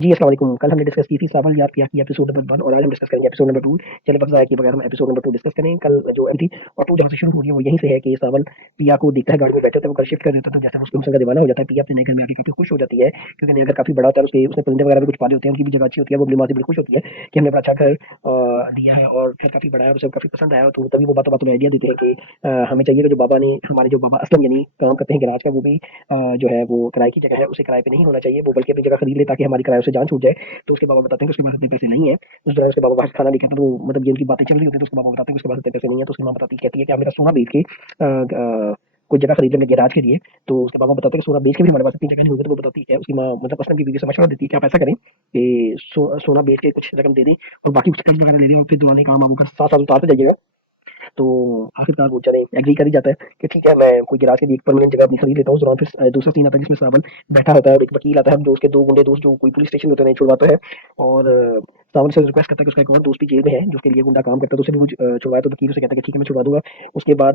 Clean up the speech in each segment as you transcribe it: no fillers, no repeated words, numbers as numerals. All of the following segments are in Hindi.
जी, अस्सलाम वालेकुम। कल हमने डिस्कस की थी सावन याद किया कि एपिसोड नंबर 1 और आज हम डिस्कस करेंगे एपिसोड नंबर 2। चलिए वक्त ज़ाया किए बगैर हम एपिसोड नंबर 2 डिस्कस करें। कल जो एम थी और 2 जहाँ से शुरू हो रही है वो यहीं से है कि सावन पिया को देखता है गाड़ी में बैठे होते हैं, वो कल शिफ्ट कर देता है तो जैसे वो उसका दीवाना हो जाता है। पिया अपने नए घर में आके काफ़ी खुश हो जाती है क्योंकि नया घर काफ़ी बड़ा होता है, उसके उसने परिंदे वगैरह भी कुछ पाले होते हैं, उनकी भी जगह अच्छी होती है। वो अपनी माँ से बड़ी खुश होती है कि हमने बड़ा अच्छा घर लिया है और घर काफ़ी बड़ा है और उसे काफ़ी पसंद आया। तो तभी वो बातों-बातों में आइडिया देते हैं कि हमें चाहिए कि जो बाबा ने हमारे जो बाबा असलम यानी काम करते हैं गैराज का, वो भी जो है वो किराए की जगह है, उसे किराए पे नहीं होना चाहिए, वो बल्कि अपनी जगह खरीद ले ताकि हमारी किराए से जान छूट जाए। तो उसके बाबा बताते हैं कि उसके पास इतने पैसे नहीं है। उस दौरान उसके बाबा बाहर से खाना लेके आते हैं, तो मतलब ये उनकी बातें चल रही होती है, तो उसके बाबा बताते हैं कि उसके पास इतने पैसे नहीं है। तो उसकी माँ बताती कहती है कि आप मेरा सोना बेच के कोई जगह खरीद लेंगे गैराज के लिए। तो उसके बाबा बताते हैं कि सोना बेच के भी हमारे पास इतनी जगह नहीं होगी। तो वो बताती है, उसकी माँ मतलब असलम की बीवी से मशवरा देती है कि आप ऐसा करें कि सोना बेच के कुछ रकम दे दें और बाकी उससे कर्ज वगैरह ले लें और फिर दौरान काम आप साथ साथ उतारते जाइएगा। तो आखिरकार वो चले एग्री कर ही जाता है कि ठीक है, मैं कोई गिराज के लिए एक परमानेंट जगह अपनी खरीद लेता हूँ। उस दौरान फिर दूसरा सीन आता है जिसमें श्रावण बैठा होता है और एक वकील आता है जो उसके दो गुंडे दोस्त जो कोई पुलिस स्टेशन में होते हैं छुड़वाता है। और श्रावण से रिक्वेस्ट करता है कि उसका एक और दोस्त भी जेल में है जो उसके लिए गुंडा काम करता है, तो उसे भी वो छुड़वाए। तो वकील उसे कहता है कि ठीक है मैं छुड़वा दूंगा। उसके बाद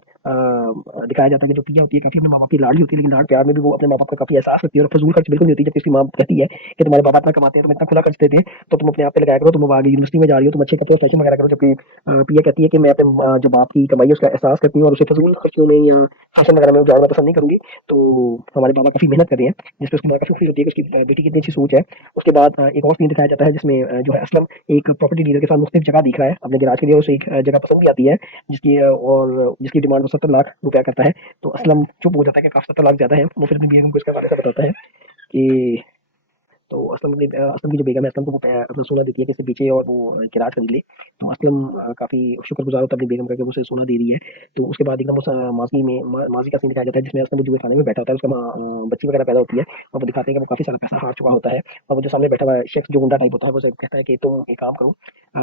दिखाया जाता है कि जो पिया होती है काफी अपने माँ बाप की लाडली होती है, लेकिन लाड प्यार में भी वो अपने माँ बाप का काफी एहसास करती है और फजूल खर्च बिल्कुल नहीं होती। जबकि उसकी माँ कहती है कि तुम्हारे बाबा इतना कमाते हैं, तुम इतना खुला खर्च देते हैं, तो तुम अपने आप पे लगाया करो, तुम अब आगे यूनिवर्सिटी में जा रही हो, तुम अच्छे कपड़े फैशन वगैरह करो। जबकि पिया कहती है कि मैं अपने जो बाप की कमाई है उसका एहसास करती हूँ और उसे फजूल खर्चों में या फैशन वगैरह में उजाड़ना पसंद नहीं करूंगी। तो हमारे बाबा काफी मेहनत कर रहे हैं, जिसपे उसकी माँ काफी खुश होती है कि उसकी बेटी की इतनी अच्छी सोच है। उसके बाद एक और सीन दिखाया जाता है जिसमें जो है असलम एक प्रॉपर्टी डीलर के साथ मुख्तलिफ जगह दिख रहा है अपने गैराज के लिए। उसे एक जगह पसंद भी आती है और जिसकी डिमांड वो 70 लाख रुपया करता है। तो असलम चुप हो जाता है कि काफी 70 लाख ज्यादा है। वो फिर अपनी बेगम को इसका बारे में बताता है कि तो असलम की जो बेगम है असलम को वो अपना सोना देती है कि इसे बेचे और वो गैराज खरीद ले। तो असलम काफ़ी शुक्रगुजार होता है अपनी बेगम का कि वो उसे सोना दे रही है। तो उसके बाद एकदम उस माजी का सीन दिखाया जाता है जिसमें असलम जुए खाने में बैठा होता है। उसका बच्ची वगैरह पैदा होती है और वो दिखाते हैं कि वो काफ़ी सारा पैसा हार चुका होता है। और वो जो सामने बैठा हुआ है शख्स जो गुंडा टाइप होता है वो उसे कहता है कि तुम एक काम करो,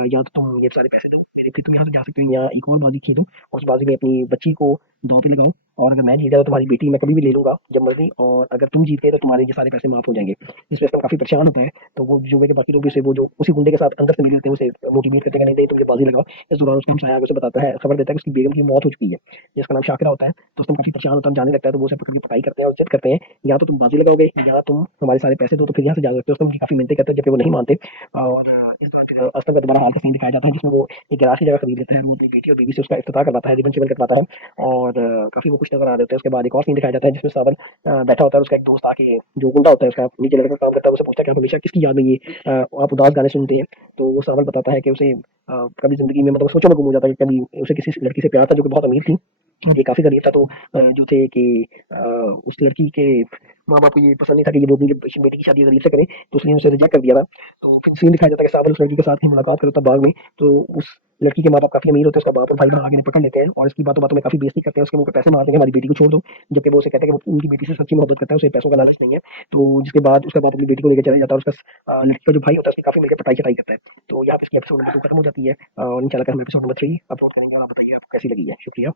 या तो तुम ये सारे पैसे दो मेरे, फिर तुम यहाँ से जा सकते हो, या एक और बाजी खेलो और उस बाजी में अपनी बच्ची को दांव पे लगाओ। और अगर मैं जीत गया तो तुम्हारी बेटी मैं कभी भी ले लूंगा जब मर्जी, और अगर तुम जीत गए तो तुम्हारे ये सारे पैसे माफ हो जाएंगे। जिसमें असलम काफी परेशान होता है। तो वो जुए के बाकी लोग भी उसे वो जो उसी गुंडे के साथ अंदर से मिले होते हैं उसे मोटिवेट करते हैं कि नहीं नहीं तुम ये बाजी लगाओ। इस दौरान उसका हमसाया आगे उसे बताता है, खबर देता है कि उसकी बेगम की मौत हो चुकी है, जिसका नाम शाकिरा होता है। तो उसमें काफी परेशान होता है, जाने लगता है। तो वो उसे पकड़ के पटाई करते हैं और जिद करते हैं, या तो तुम बाजी लगाओगे या तुम हमारे सारे पैसे दो, तो फिर यहाँ से जा सकते हो। उसमें उनकी काफी मिन्नतें करते हैं जबकि वो नहीं मानते। और इस दौरान फिर असलम का दोबारा हाल का सीन दिखाया जाता है जिसमें वो एक गैराज की जगह खरीद लेता है। वो अपनी बेटी और बीवी से उसका इफ्तितार करवाता है, रिबन शिबन कटवाता है और काफी वो खुश नजर आ रहे होते हैं। उसके बाद एक और सीन दिखाया जाता है जिसमें सावन बैठा होता है और उसका एक दोस्त आके जो गुंडा होता है उसका नीचे लड़का काम करता है, उससे पूछता है कि आप हमेशा किसकी याद में ये आप उदास गाने सुनते हैं। तो वो सावन बताता है कि उसे कभी जिंदगी में मतलब सोचों में गुम हो जाता है कि कभी उसे किसी लड़की से प्यार था जो कि बहुत अमीर थी, ये काफी गरीब था। तो जो थे कि उस लड़की के माँ बाप को ये पसंद नहीं था कि ये वो अपनी बेटी की शादी गरीब से करें, तो उसने उसे रिजेक्ट कर दिया था। तो फिर सीन दिखाया जाता है कि सावन उस लड़की के साथ ही मुलाकात करता है बाग में। तो उस लड़की के माँ बाप काफी अमीर होते हैं, उसका बाप और भाई वहां आगे पकड़ लेते हैं और इसकी बातों बातों में काफी बेइज्जती करते हैं, उसके मुंह पे पैसे मारते हैं कि हमारी बेटी को छोड़ दो। जबकि वो उसे कहता है कि वो उनकी बेटी से सच्ची मोहब्बत करता है, उसे पैसों का लालच नहीं है। तो जिसके बाद उसका बाप अपनी बेटी को लेकर चला जाता है और उसका लड़की का जो भाई होता है उसकी काफी मिलकर पटाई चटाई करता है। तो यहाँ पे इसकी एपिसोड नंबर 2 खत्म हो जाती है और इंशाल्लाह कल हम एपिसोड नंबर 3 अपलोड करेंगे। और आप बताइए आपको कैसी लगी है। शुक्रिया।